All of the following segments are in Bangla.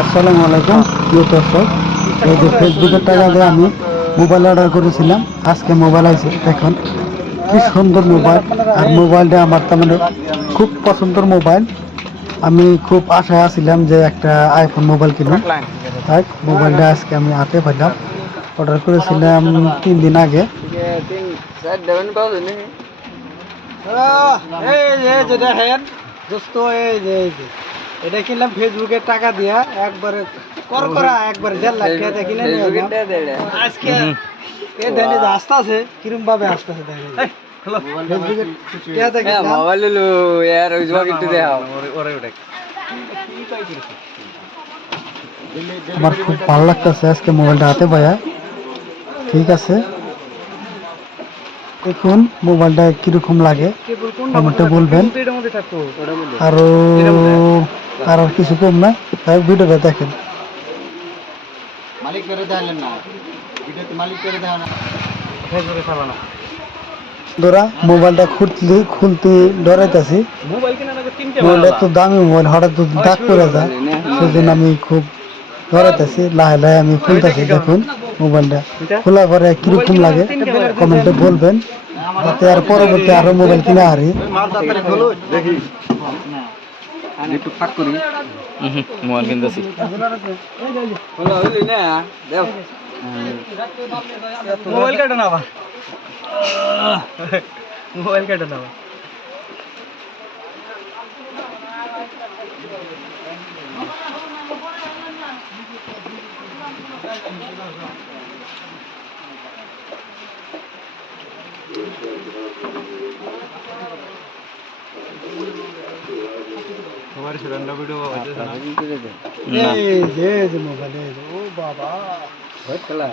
আসসালামু আলাইকুম, প্রিয় দর্শক। এই যে ফেসবুকের টাকা দিয়ে আমি মোবাইল অর্ডার করেছিলাম, আজকে মোবাইল আছে এখন কি সুন্দর মোবাইল আর মোবাইলটা আমার তার মানে খুব পছন্দের মোবাইল আমি খুব আশায় আছিলাম যে একটা আইফোন মোবাইল কিনব তাই মোবাইলটা আজকে আমি হাতে পাইলাম। অর্ডার করেছিলাম তিন দিন আগে। এই যে দেখেন, দোস্ত এই যে। এটা কিনলাম ফেসবুকে টাকা দিয়া একবারে কর করা একবারে দেড় লাখ টাকা দিয়ে কিনে নিয়ে এলাম। আজকে এ দেনে যে আসতে আছে কিরম ভাবে আসতে আছে দেখেন ফেসবুকে টাকা দিয়ে কিনলাম। আমার খুব ভালো লাগতেছে আজকে মোবাইলটা হাতে পায়া। ঠিক আছে। দেখুন মোবাইলটা কীরকম লাগে কমেন্টে বলবেন? আরও আর আর কিছু কম না। তাই ভিডিওটা দেখেন। মালিক করে দেখালেন না। ভিডিওতে মালিক করে দেখা না। ধরা মোবাইলটা খুলতে খুলতে ডরাইতেছি মোবাইলটা তো দামি মোবাইল হঠাৎ দাগ পড়ে যায় সেজন্য আমি খুব ডরাইতেছি লাহে লাহে আমি খুলতেছি দেখুন মোবাইলটা। খোলার পরে কীরকম লাগে কমেন্টে বলবেন। যাতে আর পরবর্তী আরও মোবাইল কিনে হারি। একটু ফাঁক করি। মোবাইল কিনতেছি। মোবাইল কাটা না মোবাইল কাটা না ये ये ये मोबाइल है ओ बाबा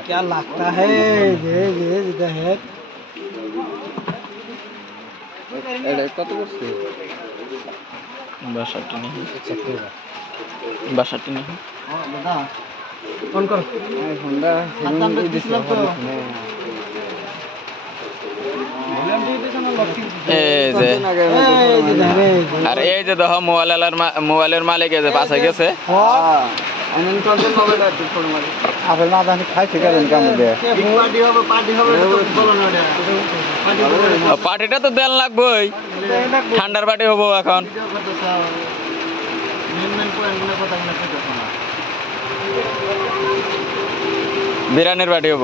क्या लगता है ये ये ये है কত করছে বাসাটি নেই বাসাটি নেই দাদা ऑन करो হোন্ডা দামটা দিছিলাম তো। এই যে আর এই যে দেখো মোবাইলের মোবাইলের মালিক এই যে বাসায় গেছে। আপেল না জানি খাই ঠিক আছে কেমন পার্টিটা তো দেন লাগবেই। ঠান্ডার পার্টি হব এখন। বিরিয়ানির পার্টি হব।